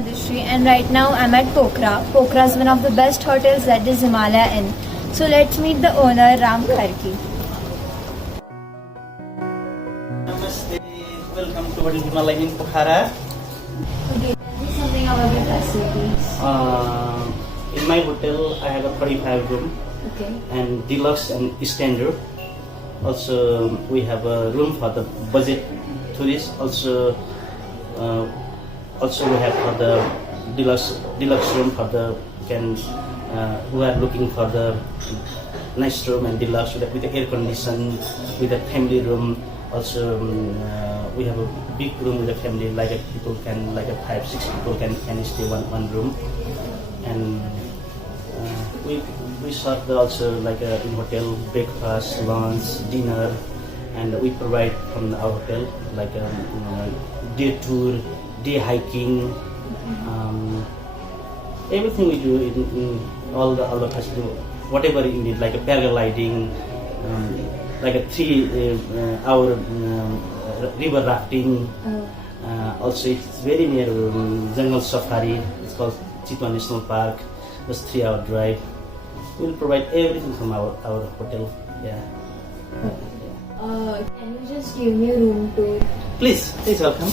Madhushree, and right now I'm at Pokhara. Pokhara is one of the best hotels, that is Himalayan. So let's meet the owner, Ram Kharki. Namaste, welcome to Himalayan in Pokhara. Okay, tell me something about the facilities. In my hotel, I have a 35 room Okay. and deluxe and standard. Also, we have a room for the budget tourists. Also we have for the deluxe room for the who are looking for the nice room and deluxe with the air condition, with a family room. Also, we have a big room with a family, like people can, like 5-6 people can stay one room. And we serve also like in hotel breakfast, lunch, dinner, and we provide from our hotel like day tour, day hiking, everything we do in all the facility, whatever you need, like a paragliding, like a 3-hour river rafting. Also, it's very near jungle safari. It's called Chitwan National Park. Just 3-hour drive. We'll provide everything from our hotel. Yeah. Can you just give me a room tour? Please welcome.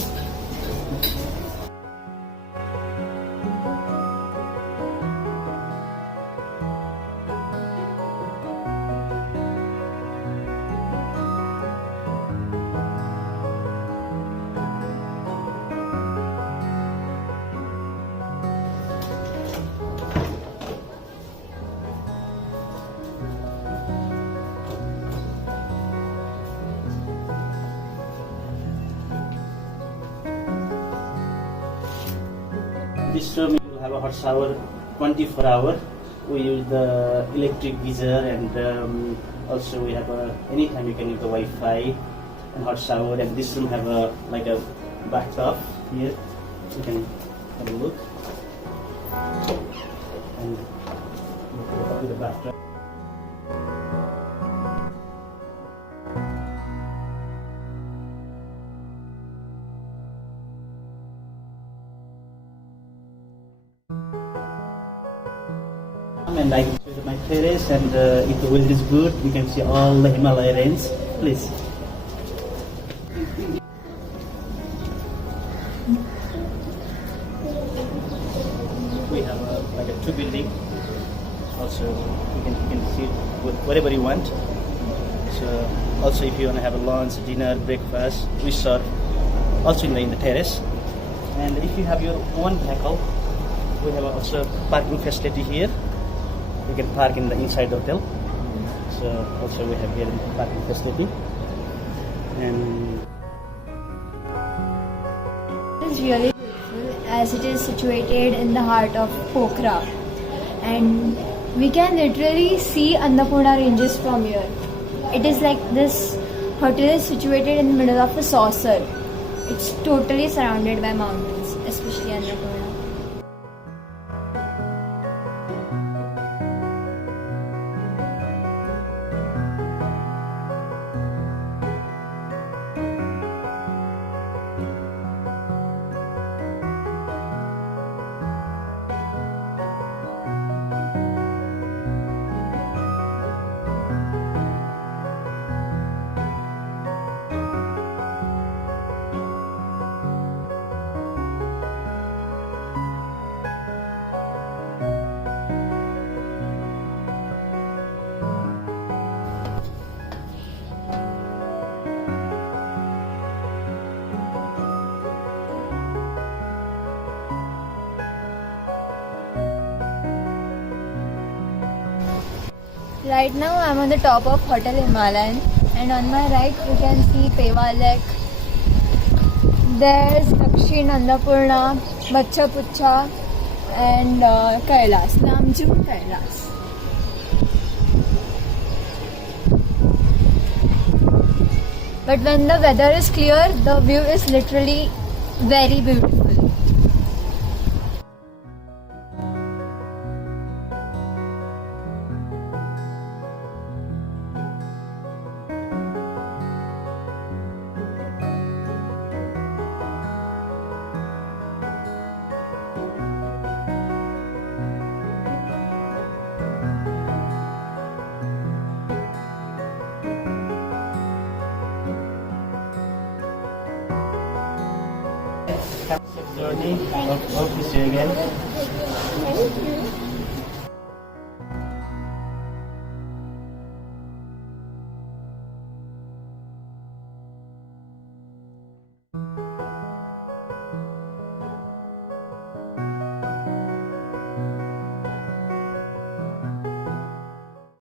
This room you will have a hot shower 24-hour. We use the electric geyser, and also we have anytime you can use the Wi-Fi and hot shower. And this room have a bathtub here. You can have a look. And with the bathtub. And I can show you my terrace, and if the wind is good, you can see all the Himalayan range. Please. We have like a 2 building. Also, you can see whatever you want. So also, if you want to have a lunch, dinner, breakfast, we serve also in the terrace. And if you have your own vehicle, we have also parking facility here. You can park in the inside the hotel. So also we have here the parking facility. And It is really beautiful as it is situated in the heart of Pokhara, and we can literally see Annapurna ranges from here. It is like this hotel is situated in the middle of a saucer. It's totally surrounded by mountains, especially Annapurna. Right now I'm on the top of Hotel Himalayan, and on my right you can see Pewa Lake. There's Dakshin, Annapurna, Bacha Pucha, and Kailas, Namju Kailas. But when the weather is clear, the view is literally very beautiful. journey. Hope to see you again. Thank you.